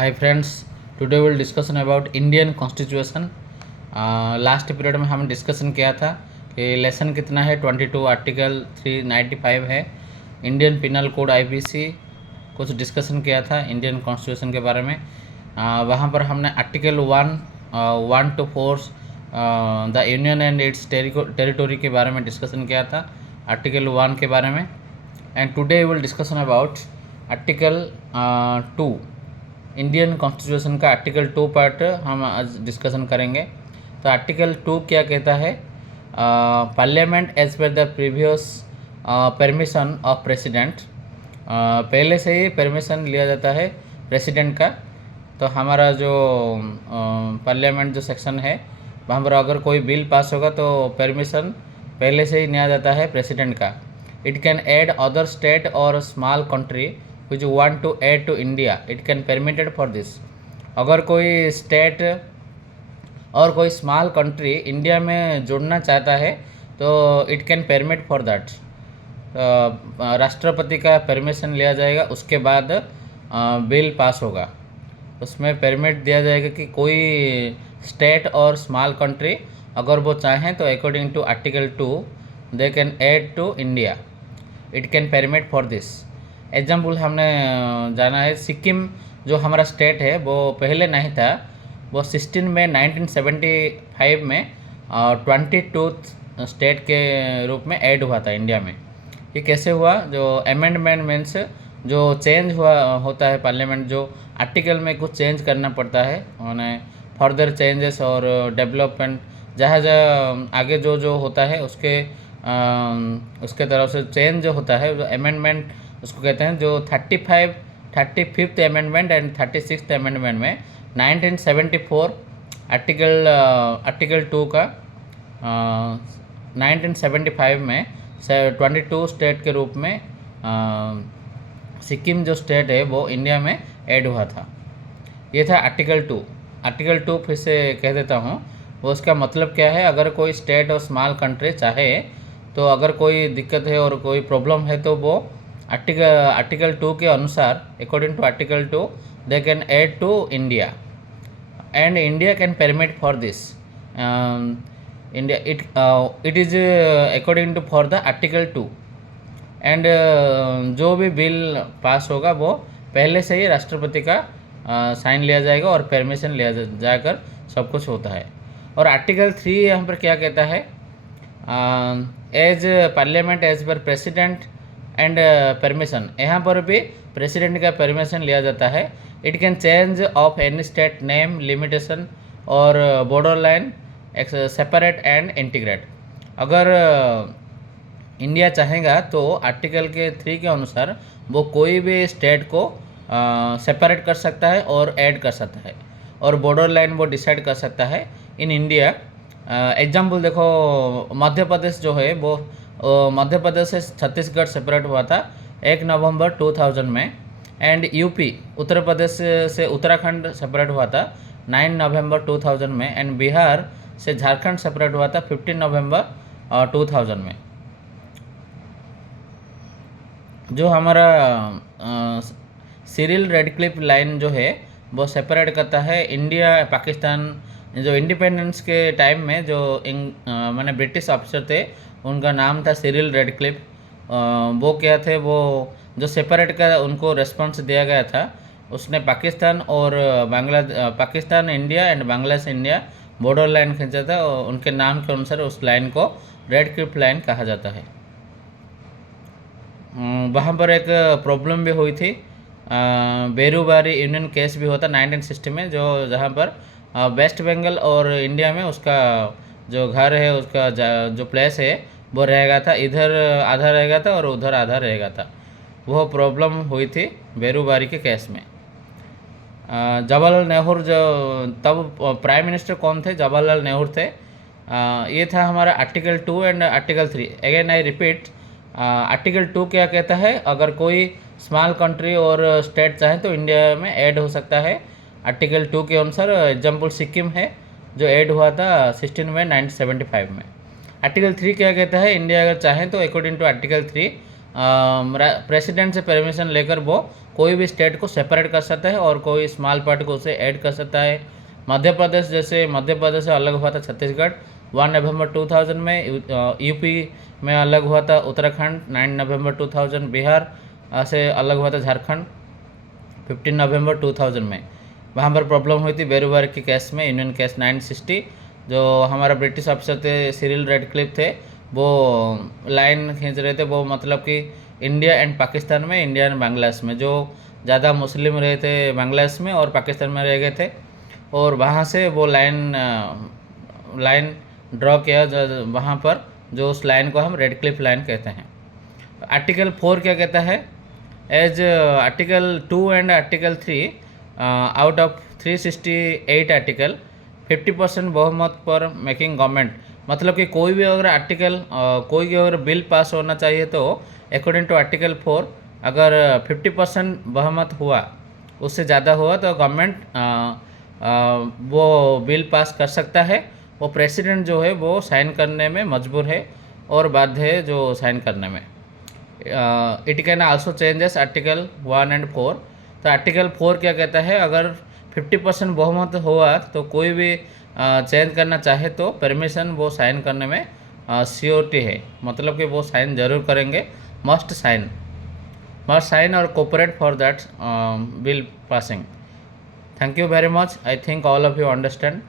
Hi friends, today will discussion about Indian constitution. Last period में हमने discussion किया था कि लेसन कितना है 22, आर्टिकल 395 है। इंडियन पिनल कोड आईपीसी कुछ डिस्कशन किया था इंडियन कॉन्स्टिट्यूशन के बारे में। वहाँ पर हमने article 1 to 4 the union and it's territory के बारे में डिस्कशन किया था, आर्टिकल 1 के बारे में। And today will discussion about article 2, Indian constitution का आर्टिकल 2 पार्ट हम आज डिस्कशन करेंगे। तो आर्टिकल 2 क्या कहता है? Parliament as per the previous permission of president. पहले से ही परमिशन लिया जाता है प्रेसिडेंट का। तो हमारा जो पार्लियामेंट जो सेक्शन है वहाँ पर अगर कोई बिल पास होगा तो परमिशन पहले से ही लिया जाता है प्रेसिडेंट का। It can add other state और small country which want to add to India, it can permitted for this। अगर कोई स्टेट और कोई स्मॉल कंट्री इंडिया में जुड़ना चाहता है तो it can permit for that. राष्ट्रपति का परमिशन लिया जाएगा, उसके बाद बिल पास होगा। उसमें परमिट दिया जाएगा कि कोई स्टेट और स्मॉल कंट्री अगर वो चाहें तो according to article 2 they can add to India, it can permit for this. Example हमने जाना है, सिक्किम जो हमारा स्टेट है वो पहले नहीं था, वो 16 मई 1975 में 22 स्टेट के रूप में ऐड हुआ था इंडिया में। ये कैसे हुआ? जो अमेंडमेंट मीन्स जो चेंज हुआ होता है पार्लियामेंट, जो आर्टिकल में कुछ चेंज करना पड़ता है, उन्हें फर्दर चेंजेस और डेवलपमेंट जहाँ जहाँ आगे जो जो होता है उसके तरफ से चेंज जो होता है, जो अमेंडमेंट उसको कहते हैं। जो 35th amendment and 36th amendment में 1974 आर्टिकल 2 का 1975 में 22 स्टेट के रूप में सिक्किम जो स्टेट है वो इंडिया में ऐड हुआ था। ये था आर्टिकल 2। आर्टिकल 2 फिर से कह देता हूँ, वो उसका मतलब क्या है। अगर कोई स्टेट और स्मॉल कंट्री चाहे तो अगर कोई दिक्कत है और कोई प्रॉब्लम है तो वो आर्टिकल 2 के अनुसार according to article 2 they can add to India and India can permit for this. India it is according to for the article 2 and जो भी बिल पास होगा वो पहले से ही राष्ट्रपति का साइन लिया जाएगा और परमिशन लिया जाकर सब कुछ होता है। और आर्टिकल 3 यहाँ पर क्या कहता है? एज पार्लियामेंट एज पर प्रेसिडेंट एंड परमिशन, यहाँ पर भी प्रेसिडेंट का परमिशन लिया जाता है। It can change of any state name, limitation और border line separate and integrate. अगर इंडिया चाहेगा तो आर्टिकल के 3 के अनुसार वो कोई भी स्टेट को सेपरेट कर सकता है और ऐड कर सकता है, और बॉर्डर लाइन वो डिसाइड कर सकता है इन इंडिया। एग्जाम्पल देखो, मध्य प्रदेश जो है वो मध्य प्रदेश से छत्तीसगढ़ सेपरेट हुआ था 1 नवंबर 2000 में। एंड यूपी उत्तर प्रदेश से उत्तराखंड सेपरेट हुआ था 9 नवंबर 2000 में। एंड बिहार से झारखंड सेपरेट हुआ था 15 नवंबर 2000 में। जो हमारा सिरिल रेडक्लिफ लाइन जो है वो सेपरेट करता है इंडिया पाकिस्तान। जो इंडिपेंडेंस के टाइम में जो मैंने ब्रिटिश ऑफिसर थे उनका नाम था सिरिल रेडक्लिफ। वो क्या थे, वो जो सेपरेट का उनको रेस्पॉन्स दिया गया था, उसने पाकिस्तान और Pakistan India and Bangladesh India border line खींचा था, और उनके नाम के अनुसार उस लाइन को रेडक्लिफ लाइन कहा जाता है। वहाँ पर एक प्रॉब्लम भी हुई थी, बेरूबारी यूनियन केस भी होता 1960 में, जो जहाँ पर वेस्ट बंगाल और इंडिया में उसका जो घर है, उसका जो प्लेस है वो रहेगा था, इधर आधा रहेगा था और उधर आधा रहेगा था। वो प्रॉब्लम हुई थी बेरूबारी के केस में। जवाहरलाल नेहरू जो तब प्राइम मिनिस्टर कौन थे? जवाहरलाल नेहरू थे। ये था हमारा article 2 and article 3। Again I repeat, article 2 क्या कहता है? अगर कोई स्मॉल कंट्री और स्टेट चाहे तो इंडिया में ऐड हो सकता है आर्टिकल 2 के अनुसार। एग्जाम्पल सिक्किम है जो ऐड हुआ था 16 मई 1975 में। आर्टिकल 3 क्या कहता है? इंडिया अगर चाहे तो अकॉर्डिंग टू आर्टिकल 3 प्रेसिडेंट से परमिशन लेकर वो कोई भी स्टेट को सेपरेट कर सकता है और कोई स्मॉल पार्ट को उसे ऐड कर सकता है। मध्य प्रदेश, जैसे मध्य प्रदेश से अलग हुआ था छत्तीसगढ़ 1 नवंबर 2000 में, यूपी में अलग हुआ था उत्तराखंड 9 नवंबर 2000, बिहार से अलग हुआ था झारखंड 15 नवंबर 2000 में। वहाँ पर प्रॉब्लम हुई थी बेरूबार के केस में, यूनियन केस 960। जो हमारा ब्रिटिश अफसर थे सिरिल रेडक्लिफ थे, वो लाइन खींच रहे थे, वो मतलब कि इंडिया एंड पाकिस्तान में, इंडिया एंड बांग्लादेश में, जो ज़्यादा मुस्लिम रहे थे बांग्लादेश में और पाकिस्तान में रह गए थे, और वहाँ से वो लाइन ड्रॉ किया वहाँ पर, जो उस लाइन को हम रेडक्लिफ लाइन कहते हैं। आर्टिकल 4 क्या कहता है? As article 2 and article 3 out of 368 article 50% बहुमत पर मेकिंग गवर्नमेंट, मतलब कि कोई भी अगर आर्टिकल कोई भी अगर बिल पास होना चाहिए तो अकॉर्डिंग टू आर्टिकल 4 अगर 50% बहुमत हुआ, उससे ज़्यादा हुआ, तो गवर्नमेंट वो बिल पास कर सकता है। वो प्रेसिडेंट जो है वो साइन करने में मजबूर है और बाध्य है जो साइन करने में। It can also changes article 1 and 4। तो आर्टिकल 4 क्या कहता है? अगर 50% बहुमत हुआ तो कोई भी चेंज करना चाहे तो परमिशन वो साइन करने में श्योरिटी है, मतलब कि वो साइन जरूर करेंगे, मस्ट साइन और cooperate for that bill passing. Thank you very much. I think all of you understand.